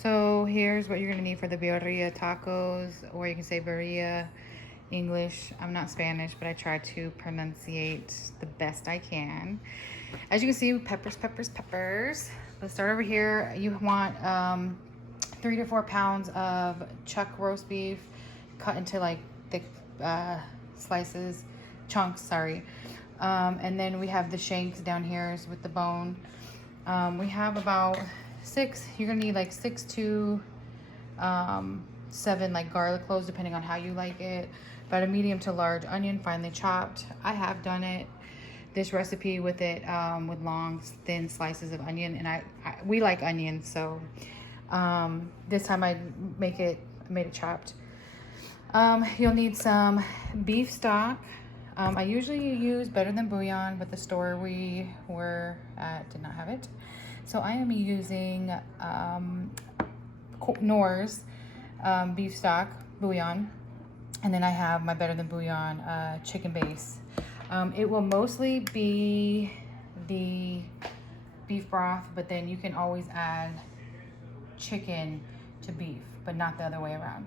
So here's what you're gonna need for the birria tacos, or you can say birria English. I'm not Spanish, but I try to pronunciate the best I can. As you can see, peppers, peppers, peppers. Let's start over here. You want 3 to 4 pounds of chuck roast beef cut into like thick slices, chunks, sorry. And then we have the shanks down here with the bone. We have about 6, you're gonna need like 6 to 7 like garlic cloves, depending on how you like it. About a medium to large onion, finely chopped. I have done this recipe with it with long thin slices of onion, and we like onions, so this time I made it chopped. You'll need some beef stock. I usually use Better Than Bouillon, but the store we were at did not have it, so I am using Knorr's beef stock bouillon, and then I have my Better Than Bouillon chicken base. It will mostly be the beef broth, but then you can always add chicken to beef, but not the other way around.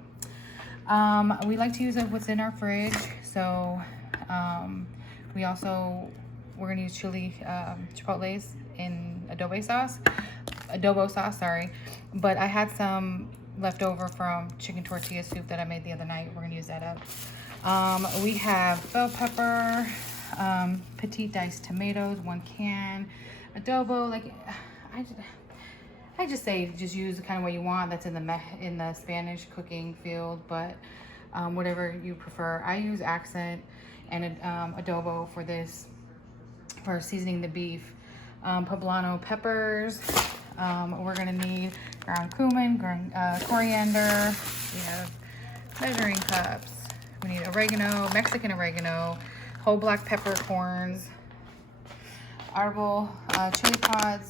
We like to use what's in our fridge, so we're gonna use chili chipotles in adobo sauce, sorry. But I had some left over from chicken tortilla soup that I made the other night. We're gonna use that up. We have bell pepper, petite diced tomatoes, 1 can, adobo. Like I just say just use the kind of way you want. That's in the Spanish cooking field, but whatever you prefer. I use accent and adobo for this, for seasoning the beef. Poblano peppers. We're gonna need ground cumin, coriander. We have measuring cups. We need oregano, Mexican oregano, whole black peppercorns, arbol chili pods,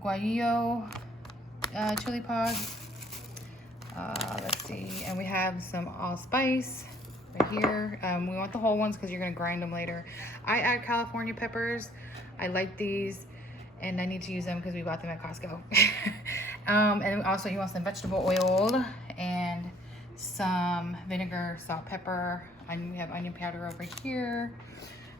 guajillo chili pods. Let's see, and we have some allspice right here. We want the whole ones because you're gonna grind them later. I add California peppers. I like these, and I need to use them because we bought them at Costco. And also you want some vegetable oil and some vinegar, salt, pepper. We have onion powder over here.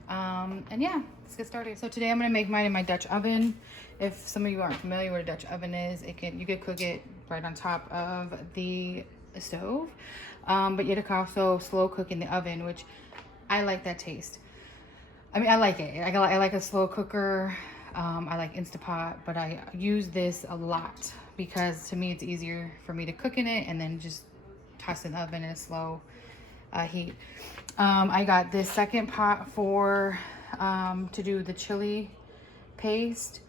And yeah, let's get started. So today I'm gonna make mine in my Dutch oven. If some of you aren't familiar what a Dutch oven is, you could cook it right on top of the stove. But you can also slow cook in the oven, which I like that taste. I mean, I like it. I like a slow cooker. I like Instapot, but I use this a lot because to me it's easier for me to cook in it and then just toss it in the oven in a slow heat. I got this second pot for to do the chili paste.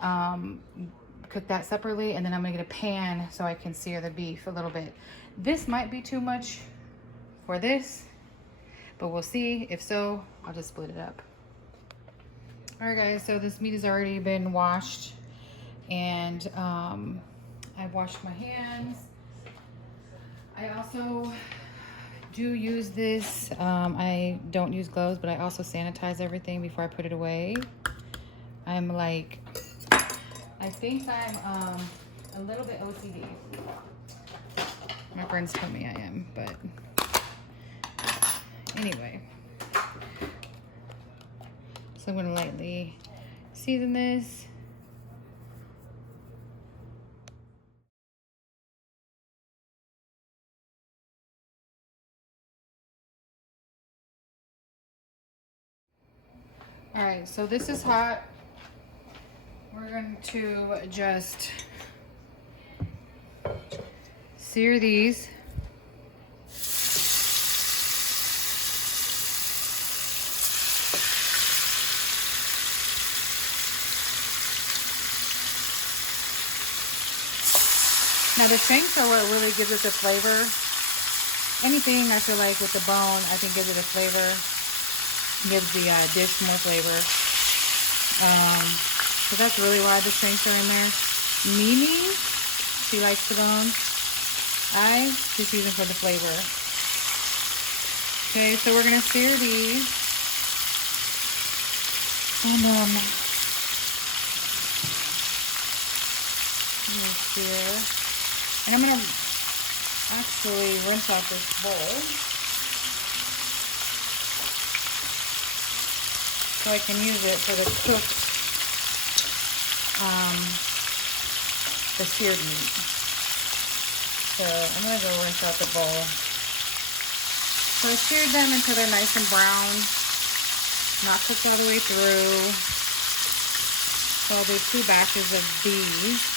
Cook that separately, and then I'm gonna get a pan so I can sear the beef a little bit. This might be too much for this, but we'll see. If so, I'll just split it up. All right guys, so this meat has already been washed, and I've washed my hands. I also do use this. I don't use gloves, but I also sanitize everything before I put it away. I'm like, I think I'm a little bit OCD. My friends tell me I am, but anyway. So I'm gonna lightly season this. All right, so this is hot. We're going to just sear these. Now the shanks are what really gives it the flavor. Anything I feel like with the bone, I think gives it a flavor, gives the dish more flavor. So that's really why the shanks are in there. Mimi, she likes the bone. I just use them for the flavor. Okay, so we're gonna sear these. And Sear. And I'm gonna actually rinse out this bowl so I can use it for the cooked, the seared meat. So I'm gonna go rinse out the bowl. So I seared them until they're nice and brown, not cooked all the way through. So I'll do 2 batches of these.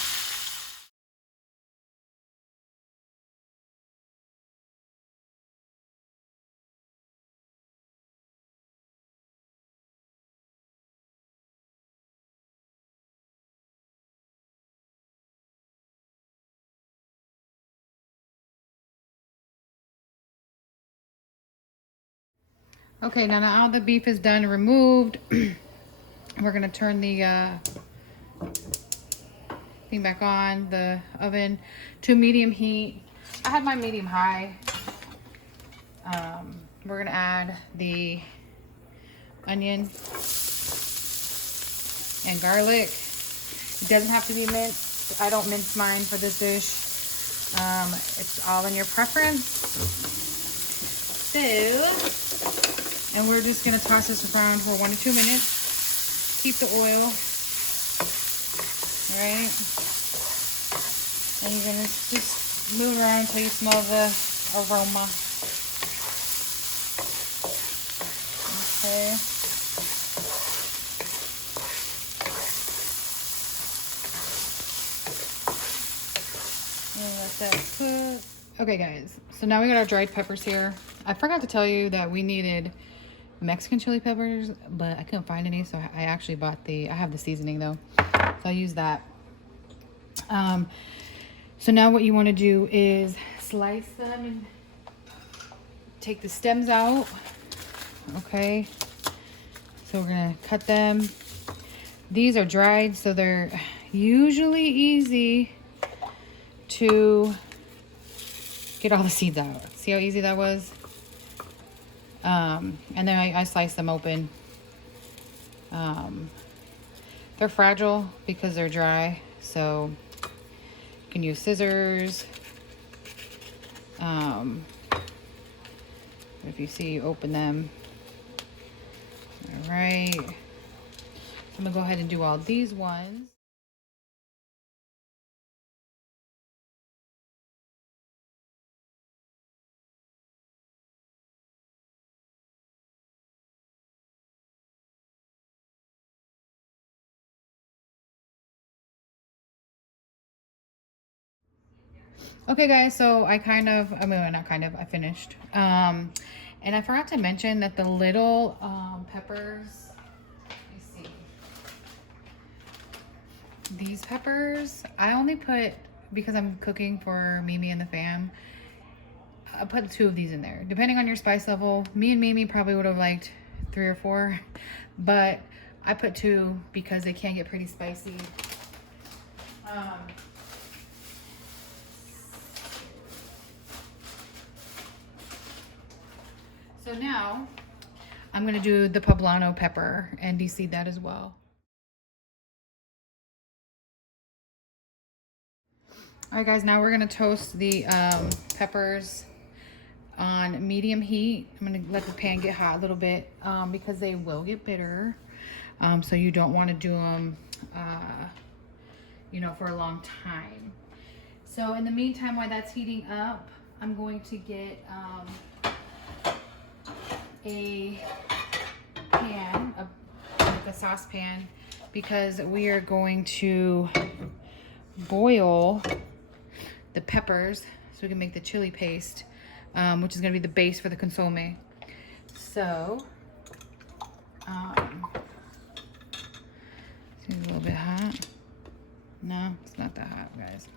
Okay, now the beef is done and removed. We're gonna turn the thing back on, the oven to medium heat. I had my medium high. We're gonna add the onion and garlic. It doesn't have to be minced. I don't mince mine for this dish. It's all in your preference. So, and we're just gonna toss this around for 1 to 2 minutes. Keep the oil, right? And you're gonna just move around until you smell the aroma. Okay. And let that cook. Okay guys, so now we got our dried peppers here. I forgot to tell you that we needed Mexican chili peppers, but I couldn't find any, so I actually bought I have the seasoning though, so I use that. So now what you want to do is slice them and take the stems out. Okay, so we're gonna cut them. These are dried, so they're usually easy to get all the seeds out. See how easy that was? And then I slice them open. They're fragile because they're dry, so you can use scissors. If you see, you open them. All right. So I'm gonna go ahead and do all these ones. Okay guys, so I finished. And I forgot to mention that the little peppers, let me see. These peppers, I only put, because I'm cooking for Mimi and the fam, I put 2 of these in there. Depending on your spice level, me and Mimi probably would have liked 3 or 4, but I put 2 because they can get pretty spicy. So now I'm gonna do the poblano pepper and de-seed that as well. All right guys, now we're gonna toast the peppers on medium heat. I'm gonna let the pan get hot a little bit because they will get bitter. So you don't wanna do them, for a long time. So in the meantime, while that's heating up, I'm going to get a pan, like a saucepan, because we are going to boil the peppers so we can make the chili paste, which is going to be the base for the consomme. So, it's a little bit hot. No, it's not that hot, guys.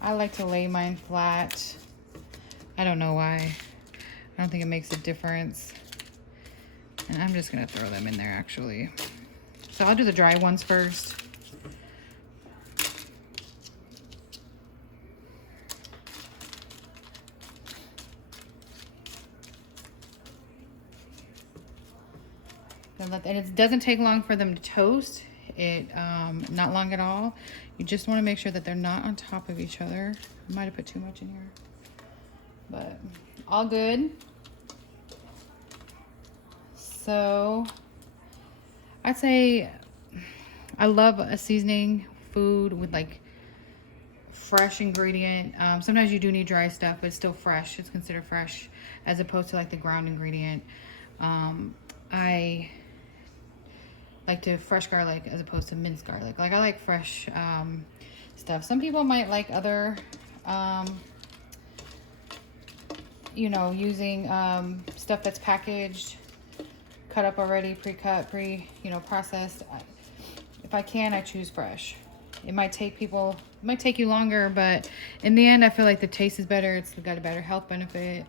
I like to lay mine flat. I don't know why. I don't think it makes a difference. And I'm just gonna throw them in there actually. So I'll do the dry ones first. And it doesn't take long for them to toast. it not long at all. You just want to make sure that they're not on top of each other. I might have put too much in here, but all good. So I'd say I love a seasoning food with like fresh ingredient. Sometimes you do need dry stuff, but it's still fresh. It's considered fresh as opposed to like the ground ingredient. I like to fresh garlic as opposed to minced garlic. Like I like fresh stuff. Some people might like other you know, using stuff that's packaged, cut up already, pre-cut, you know, processed. If I can, I choose fresh. It might take people, it might take you longer, but in the end, I feel like the taste is better. It's got a better health benefit.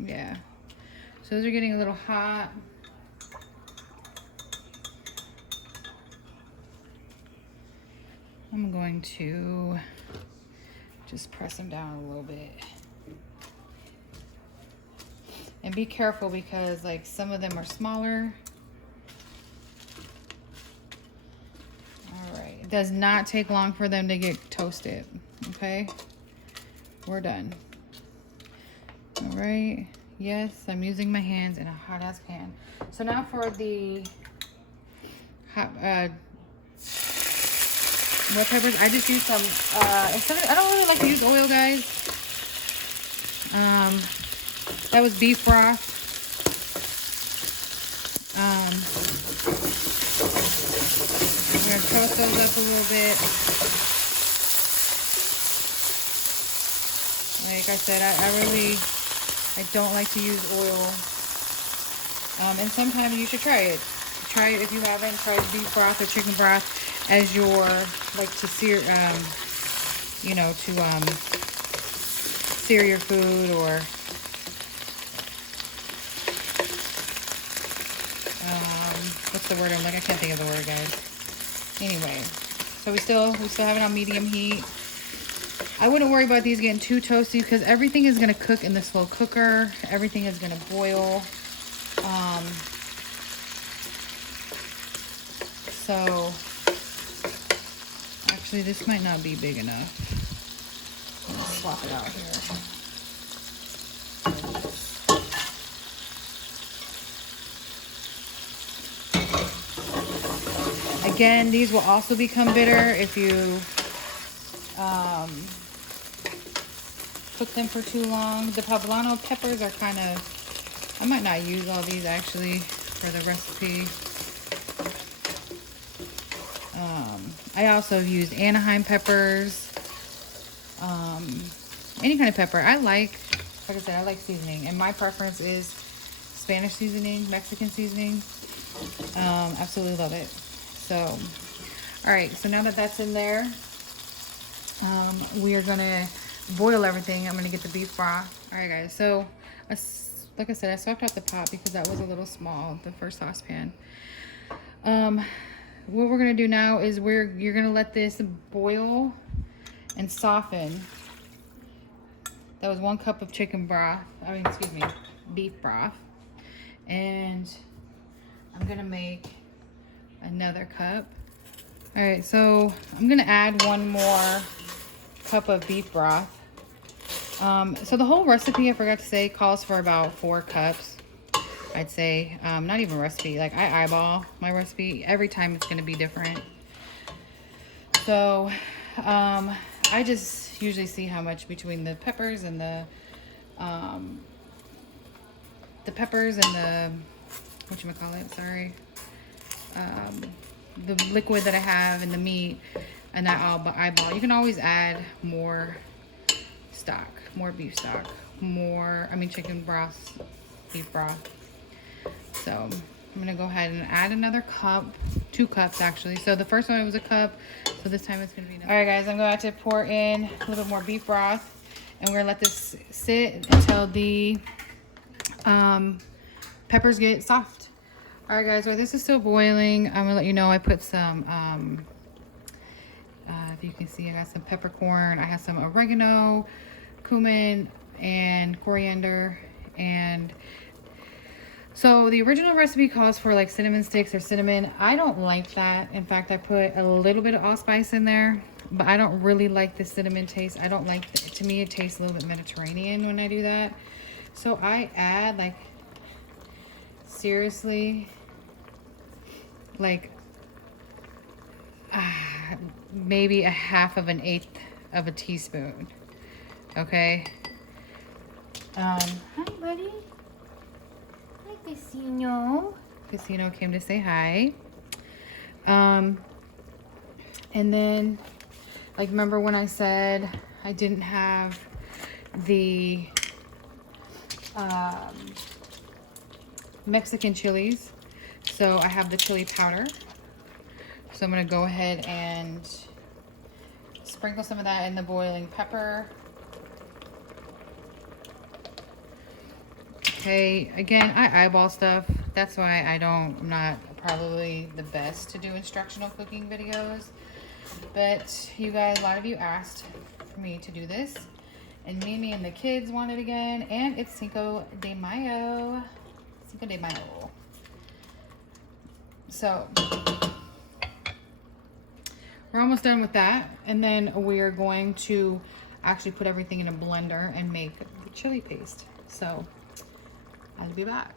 Yeah. So those are getting a little hot. I'm going to just press them down a little bit. And be careful because like some of them are smaller. All right, it does not take long for them to get toasted, okay? We're done. All right, yes, I'm using my hands in a hot ass pan. So now for the hot, red peppers, I just use some, I don't really like to use oil, guys. That was beef broth. I'm gonna toast those up a little bit. Like I said, I don't like to use oil. And sometimes you should try it. Try it if you haven't tried beef broth or chicken broth as your, like to sear, you know, to sear your food or what's the word? I can't think of the word, guys. Anyway, so we still have it on medium heat. I wouldn't worry about these getting too toasty because everything is gonna cook in the slow cooker. Everything is gonna boil. So actually, this might not be big enough. Let's swap it out here. Again, these will also become bitter if you cook them for too long. The poblano peppers are kind of, I might not use all these actually for the recipe. I also used Anaheim peppers, any kind of pepper. Like I said, I like seasoning, and my preference is Spanish seasoning, Mexican seasoning. Absolutely love it. So, all right, so now that that's in there, we are gonna boil everything. I'm gonna get the beef broth. All right, guys, so like I said, I swapped out the pot because that was a little small, the first saucepan. What we're gonna do now is you're gonna let this boil and soften. That was 1 cup of chicken broth, beef broth. And I'm gonna make another cup. All right, so I'm gonna add 1 more cup of beef broth. So the whole recipe, I forgot to say, calls for about 4 cups. I'd say, not even recipe, like I eyeball my recipe. Every time it's gonna be different. So I just usually see how much between the peppers and the whatchamacallit, sorry. The liquid that I have in the meat, and that I'll eyeball. You can always add more stock, more beef stock, chicken broth, beef broth. So I'm gonna go ahead and add another cup, 2 cups actually. So the first one was a cup, so this time it's gonna be enough. All right, guys, I'm going to pour in a little bit more beef broth, and we're gonna let this sit until the peppers get soft. All right, guys, while this is still boiling, I'm gonna let you know I put some, if you can see, I got some peppercorn. I have some oregano, cumin, and coriander, and So the original recipe calls for like cinnamon sticks or cinnamon. I don't like that. In fact, I put a little bit of allspice in there, but I don't really like the cinnamon taste. I don't like, to me it tastes a little bit Mediterranean when I do that. So I add like, seriously, like maybe a 1/2 of a teaspoon. Okay. Hi, buddy. Hi, Casino. Casino came to say hi. And then, like, remember when I said I didn't have the Mexican chilies? So I have the chili powder. So I'm gonna go ahead and sprinkle some of that in the boiling pepper. Okay, again, I eyeball stuff. That's why I'm not probably the best to do instructional cooking videos. But you guys, a lot of you asked for me to do this. And Mimi and the kids want it again. And it's Cinco de Mayo. Cinco de Mayo. So, we're almost done with that. And then we're going to actually put everything in a blender and make the chili paste. So, I'll be back.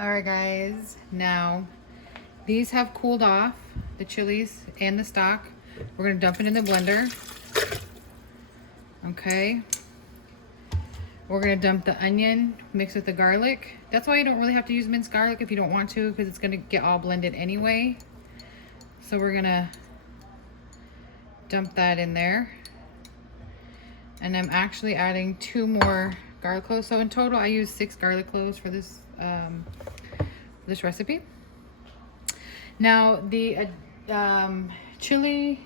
All right, guys. Now, these have cooled off, the chilies and the stock. We're gonna dump it in the blender. Okay. We're gonna dump the onion mixed with the garlic. That's why you don't really have to use minced garlic if you don't want to, because it's gonna get all blended anyway. So we're gonna dump that in there. And I'm actually adding 2 more garlic cloves. So in total, I use 6 garlic cloves for this this recipe. Now the chili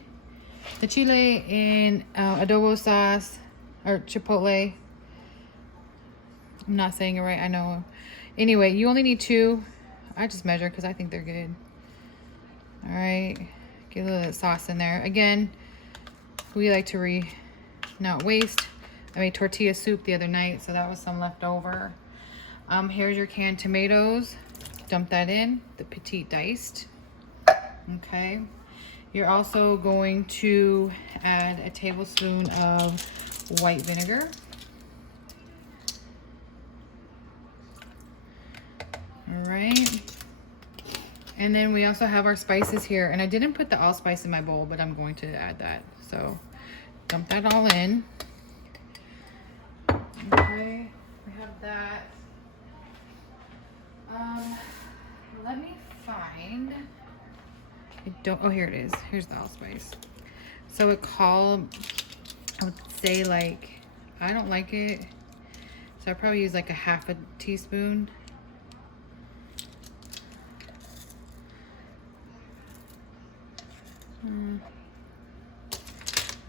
in adobo sauce or chipotle. I'm not saying it right, I know. Anyway, you only need 2. I just measure because I think they're good. All right, get a little of that sauce in there. Again, we like to not waste. I made tortilla soup the other night, so that was some left over. Here's your canned tomatoes. Dump that in, the petite diced. Okay. You're also going to add a tablespoon of white vinegar. All right. And then we also have our spices here. And I didn't put the allspice in my bowl, but I'm going to add that. So dump that all in. Okay, we have that. Let me find. Oh, here it is. Here's the allspice. So it called, I would say like, I don't like it. So I probably use like a 1/2 teaspoon.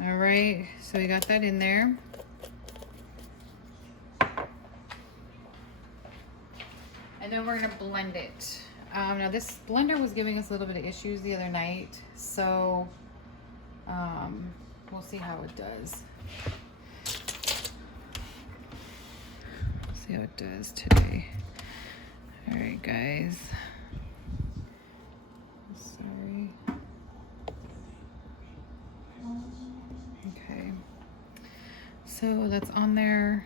All right, so we got that in there. And then we're gonna blend it. Now this blender was giving us a little bit of issues the other night, so we'll see how it does. See how it does today. All right, guys. Sorry. Okay. So that's on there.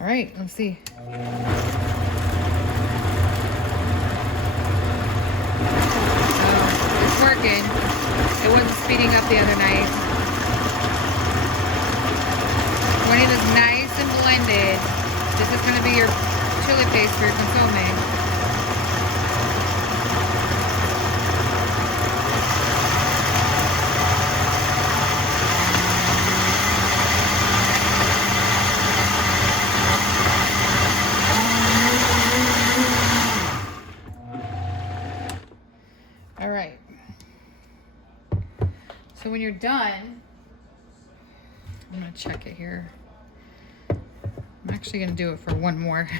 All right, let's see. So it's working. It wasn't speeding up the other night. When it is nice and blended, this is going to be your chili paste for your consomme. All right. So when you're done, I'm gonna check it here. I'm actually gonna do it for one more.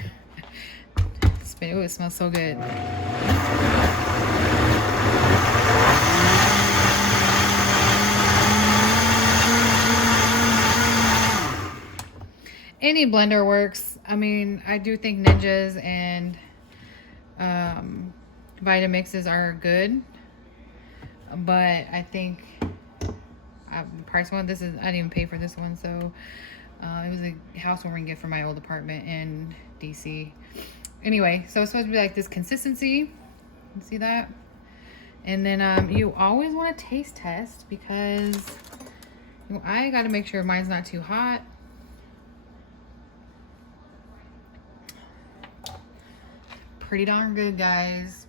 Oh, it smells so good. any blender works. I mean, I do think Ninjas and Vitamixes are good, but I think the price one, this is, I didn't even pay for this one, so it was a housewarming gift from my old apartment in DC. Anyway, so it's supposed to be like this consistency. You see that? And then you always want to taste test, because I got to make sure mine's not too hot. Pretty darn good, guys.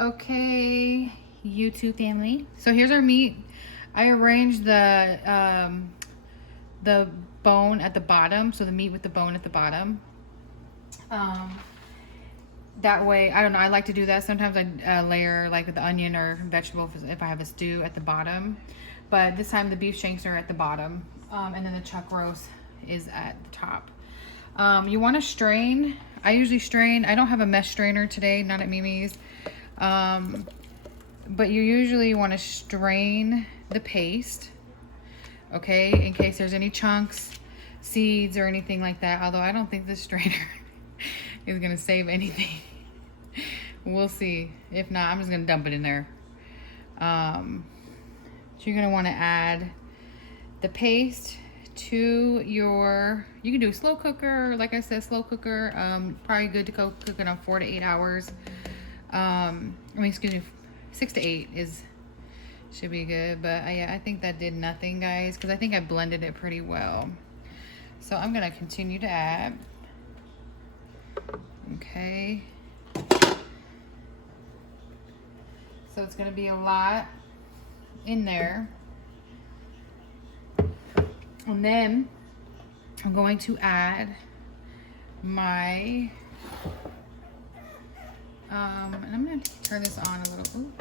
Okay, YouTube family. So here's our meat. I arranged the bone at the bottom, so the meat with the bone at the bottom. That way, I don't know, I like to do that. Sometimes I layer like the onion or vegetable if I have a stew at the bottom. But this time the beef shanks are at the bottom, and then the chuck roast is at the top. You want to strain. I usually strain. I don't have a mesh strainer today, not at Mimi's. But you usually want to strain the paste, okay, in case there's any chunks, seeds, or anything like that. Although I don't think this strainer is gonna save anything. We'll see. If not, I'm just gonna dump it in there. So you're gonna want to add the paste to your, you can do a slow cooker, like I said, slow cooker. Probably good to cook it on 4 to 8 hours. I mean, excuse me, 6 to 8 should be good. But yeah, I think that did nothing, guys, because I think I blended it pretty well. So I'm gonna continue to add. Okay. So it's gonna be a lot in there. And then I'm going to add my, and I'm gonna turn this on a little. Ooh.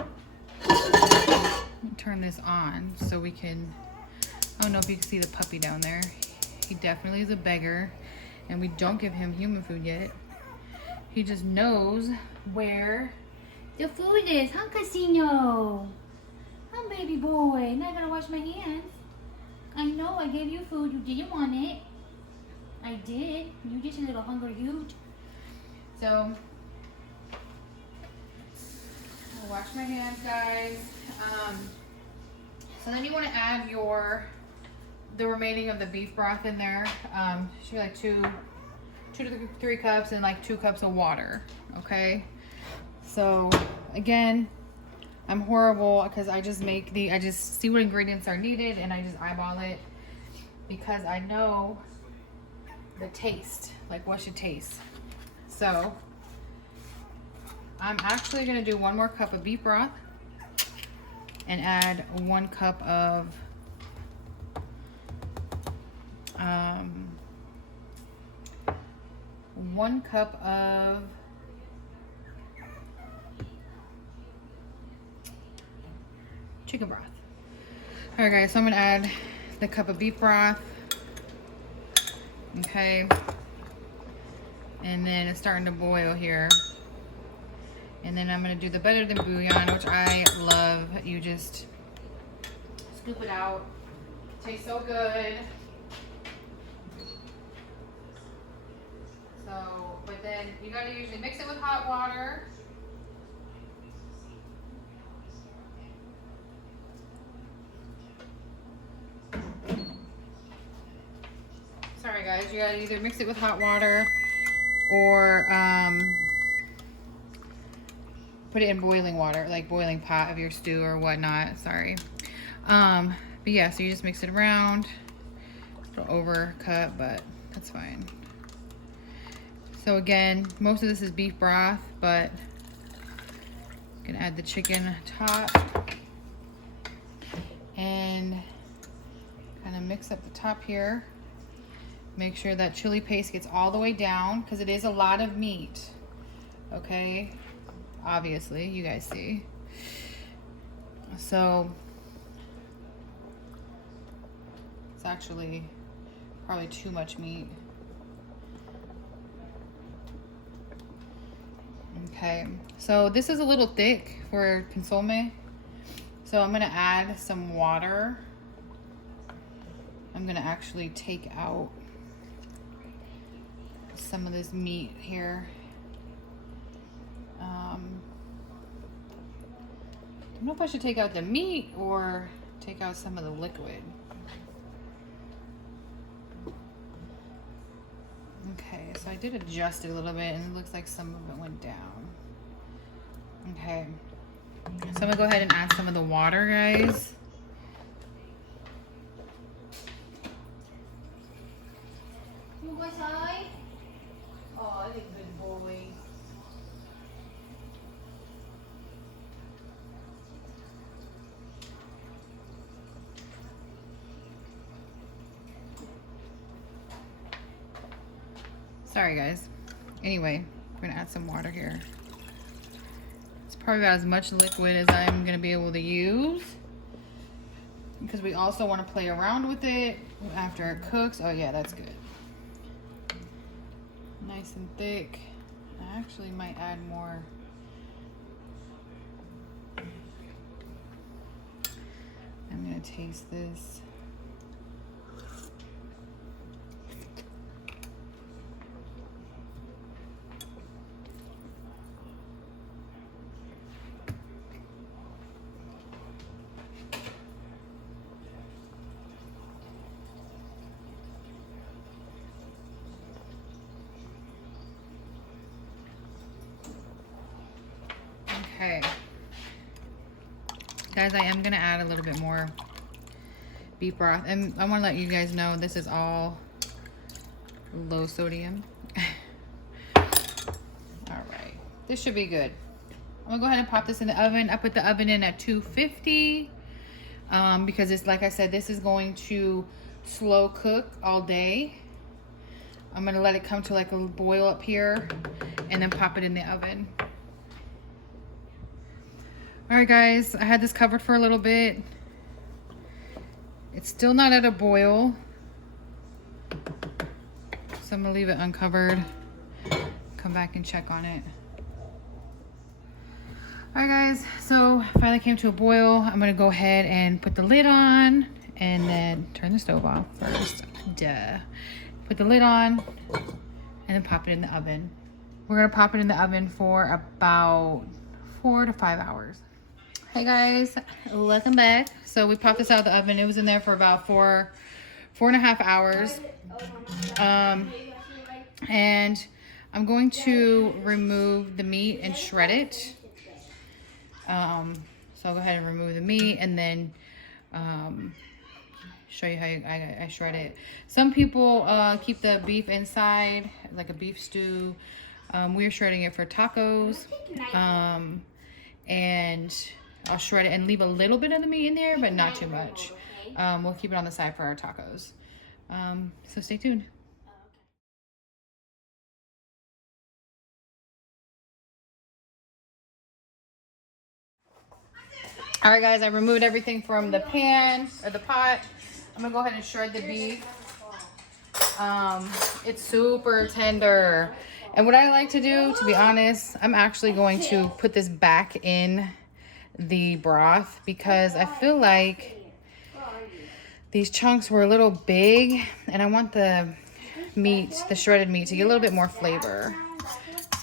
Turn this on so we can, I don't know if you can see the puppy down there. He definitely is a beggar, and we don't give him human food yet. He just knows where the food is, huh, Casino? Huh, baby boy? Now I gotta wash my hands. I know I gave you food. You didn't want it. I did. You just a little hungry huge. So, I'll wash my hands, guys. So then you want to add the remaining of the beef broth in there. Should be like 2 to 3 cups and like 2 cups of water. Okay. So again, I'm horrible because I just see what ingredients are needed and I just eyeball it because I know the taste, like what should taste. So I'm actually gonna do 1 more cup of beef broth and add 1 cup of chicken broth. All right, guys, so I'm gonna add the cup of beef broth. Okay, and then it's starting to boil here. And then I'm gonna do the better than bouillon, which I love. You just scoop it out. Tastes so good. So, but then you gotta usually mix it with hot water. Sorry guys, you gotta either mix it with hot water or put it in boiling water, like boiling pot of your stew or whatnot. Sorry. But yeah, so you just mix it around. It'll overcut, but that's fine. So again, most of this is beef broth, but I'm gonna add the chicken on top and kind of mix up the top here. Make sure that chili paste gets all the way down because it is a lot of meat. Okay, obviously, you guys see. So it's actually probably too much meat. Okay, so this is a little thick for consomme. So I'm gonna add some water. I'm gonna actually take out some of this meat here. I don't know if I should take out the meat or take out some of the liquid. Okay, so I did adjust it a little bit and it looks like some of it went down. Okay, so I'm gonna go ahead and add some of the water, guys. Oh, that's a good boy. Sorry, guys. Anyway, we're gonna add some water here. It's probably about as much liquid as I'm gonna be able to use, because we also want to play around with it after it cooks. Oh yeah, that's good. Nice and thick. I actually might add more. I'm gonna taste this. Okay, guys, I am gonna add a little bit more beef broth, and I want to let you guys know this is all low sodium. All right, this should be good. I'm gonna go ahead and pop this in the oven. I put the oven in at 250 because it's, like I said, this is going to slow cook all day. I'm gonna let it come to like a boil up here and then pop it in the oven. All right, guys, I had this covered for a little bit. It's still not at a boil, so I'm gonna leave it uncovered. Come back and check on it. All right, guys, so finally came to a boil. I'm gonna go ahead and put the lid on and then turn the stove off first. Duh. Put the lid on and then pop it in the oven. We're gonna pop it in the oven for about 4 to 5 hours. Hey guys, welcome back. So we popped this out of the oven. It was in there for about 4.5 hours. And I'm going to remove the meat and shred it. So I'll go ahead and remove the meat and then show you how I shred it. Some people keep the beef inside, like a beef stew. We're shredding it for tacos. And I'll shred it and leave a little bit of the meat in there, but not too much. We'll keep it on the side for our tacos. So stay tuned. All right, guys, I removed everything from the pan or the pot. I'm gonna go ahead and shred the beef. It's super tender. And what I like to do, to be honest, I'm actually going to put this back in the broth because I feel like these chunks were a little big and I want the meat, the shredded meat, to get a little bit more flavor.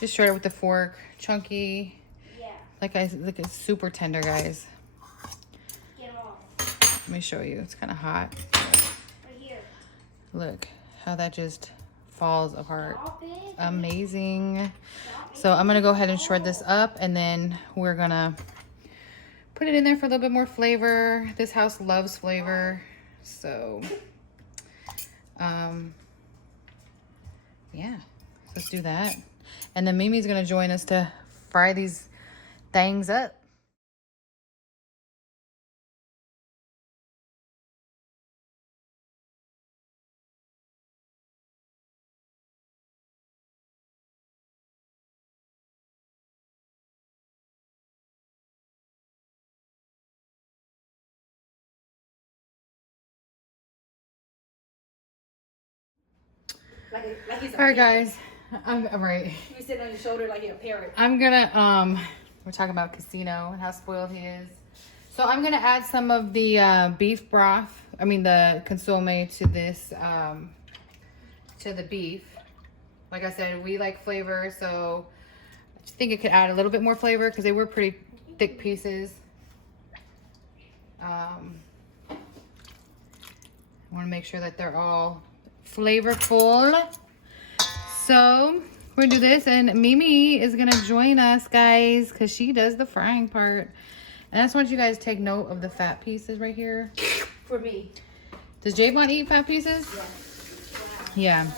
Just shred it with the fork, chunky. Like it's super tender, guys. Let me show you. It's kind of hot. Look how that just falls apart. Amazing. So I'm gonna go ahead and shred this up and then we're gonna put it in there for a little bit more flavor. This house loves flavor. So yeah, let's do that. And then Mimi's gonna join us to fry these things up. All right, guys. I'm right. You sit on your shoulder like you're a parrot. I'm gonna we're talking about Casino and how spoiled he is. So I'm gonna add some of the beef broth. I mean the consomme to this to the beef. Like I said, we like flavor, so I just think it could add a little bit more flavor because they were pretty thick pieces. I want to make sure that they're all flavorful. So we're gonna do this, and Mimi is gonna join us, guys, because she does the frying part. And I just want you guys to take note of the fat pieces right here. For me. Does Jayy eat fat pieces? Yeah. Yeah.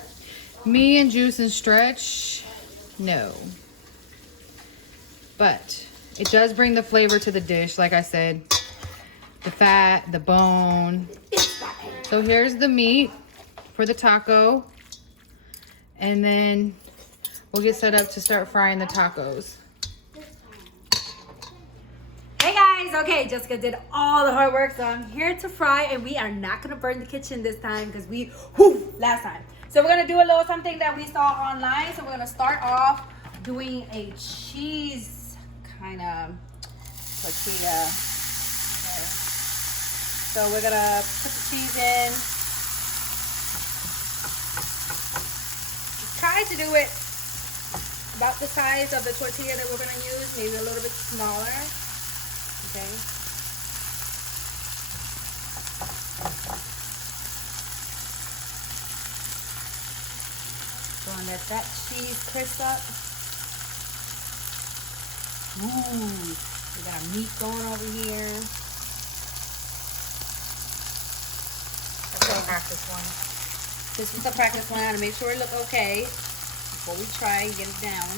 Me and Juice and Stretch, no. But it does bring the flavor to the dish, like I said. The fat, the bone. So here's the meat for the taco. And then we'll get set up to start frying the tacos. Hey guys, okay, Jessica did all the hard work, so I'm here to fry, and we are not gonna burn the kitchen this time because we, last time. So we're gonna do a little something that we saw online. So we're gonna start off doing a cheese kind of tortilla. Okay. So we're gonna put the cheese in. Try to do it about the size of the tortilla that we're gonna use, maybe a little bit smaller. Okay. Gonna let that cheese crisp up. Ooh, we got our meat going over here. That's a practice one. This is the practice one to make sure it look okay before we try and get it down.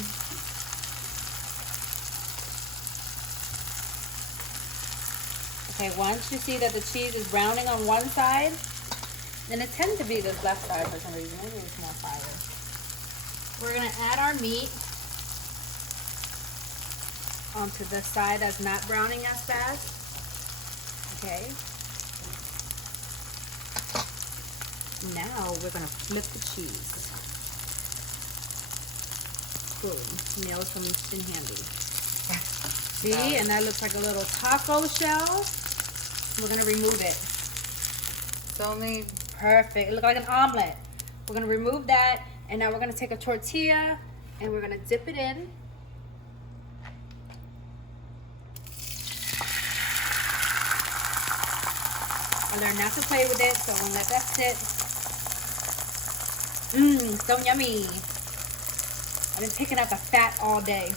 Okay, once you see that the cheese is browning on one side, then it tends to be the left side for some reason. Maybe it's more fire. We're gonna add our meat onto the side that's not browning as fast. Okay. Now we're gonna flip the cheese. Boom. Nails come in handy. See, and that looks like a little taco shell. We're gonna remove it. It's only Perfect. It looks like an omelet. We're gonna remove that, and now we're gonna take a tortilla and we're gonna dip it in. I learned not to play with it, so I'm gonna let that sit. Mmm, so yummy. I've been picking up the fat all day.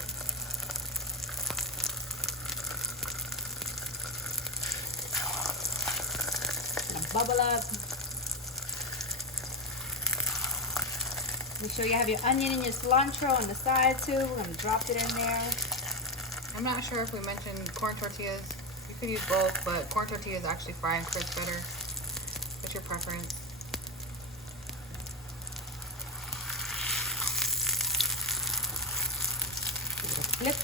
Gonna bubble up. Make sure you have your onion and your cilantro on the side too. We're gonna drop it in there. I'm not sure if we mentioned corn tortillas. You could use both, but corn tortillas actually fry and crisp better. What's your preference? Flip.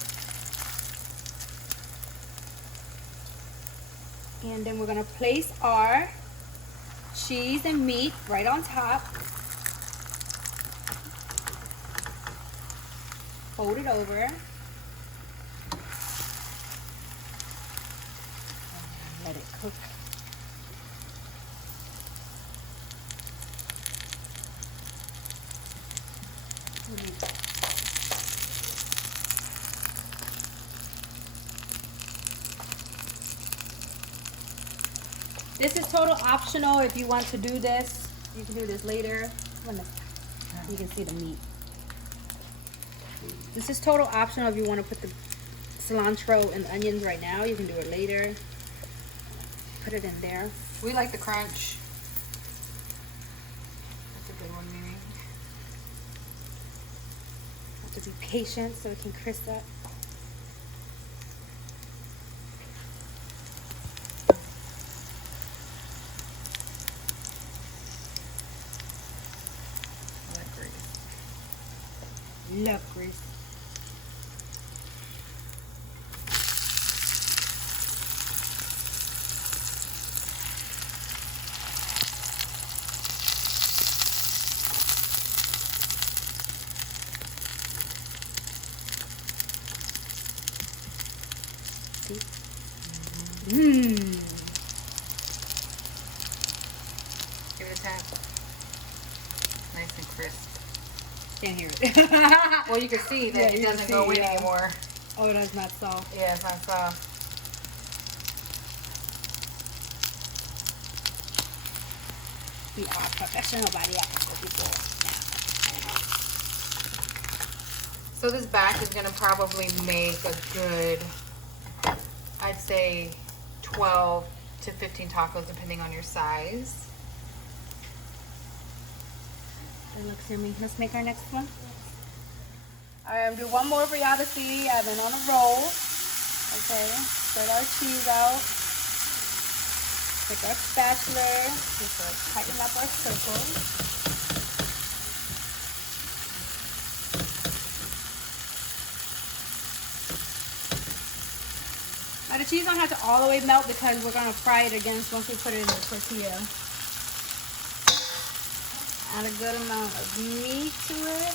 And then we're gonna place our cheese and meat right on top. Fold it over. And let it cook. This is total optional if you want to do this. You can do this later when you can see the meat. This is total optional if you want to put the cilantro and onions right now. You can do it later. Put it in there. We like the crunch. That's a good one, Mimi. Have to be patient so it can crisp up. I like grease. Love grease. Mmm. Give it a tap. Nice and crisp. Can't hear it. Well, you can see that Yeah, it you can doesn't go see, in yeah. anymore. Oh, that's not soft. Yeah, it's not soft. We are professional body actors before. So this batch is gonna probably make a good, I'd say 12 to 15 tacos depending on your size. It looks yummy. Let's make our next one. Alright, I'm gonna do one more for y'all to see. I've been on a roll. Okay, spread our cheese out. Take our spatula, just to tighten up our circles. Now the cheese don't have to all the way melt because we're gonna fry it against once we put it in the tortilla. Add a good amount of meat to it.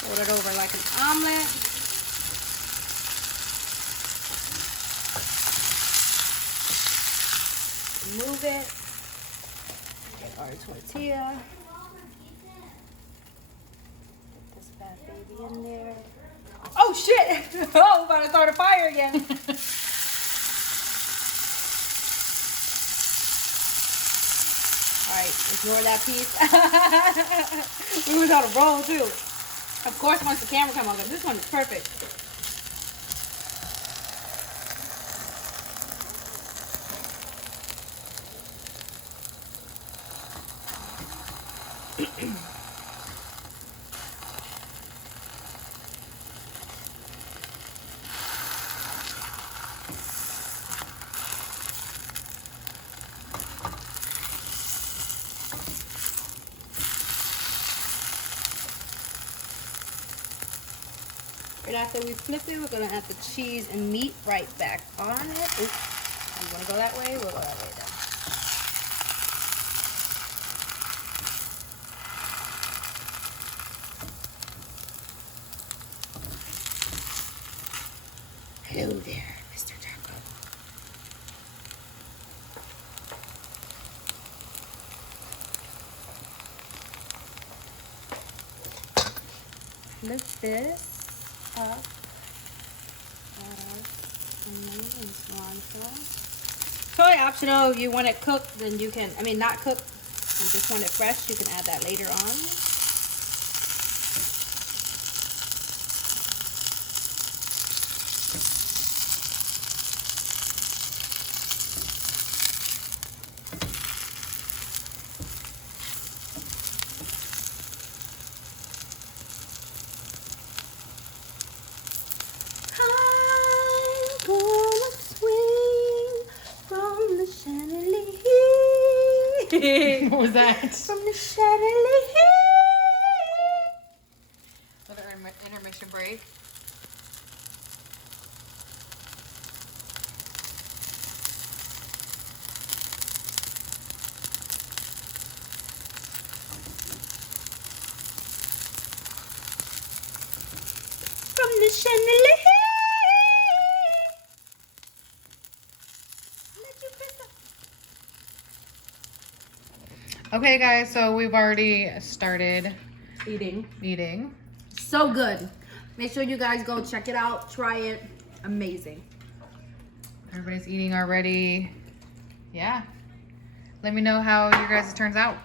Fold it over like an omelet. Move it. Get our tortilla. Get this bad baby in there. Oh shit! Oh, about to start a fire again. Alright, ignore that piece. We was on a roll too. Of course, once the camera comes on, because this one is perfect. Right after we flip it, we're gonna add the cheese and meat right back on it. Oops. You wanna go that way? We'll go that way then. Hello there, Mr. Taco. Flip this up. Totally optional. If you want it cooked, then you can, not cooked, and just want it fresh, you can add that later on. What was that? From the chandelier. Another intermission break. From the chandelier. Okay, guys, so we've already started eating. So good. Make sure you guys go check it out. Try it. Amazing. Everybody's eating already. Yeah. Let me know how your guys' turns out.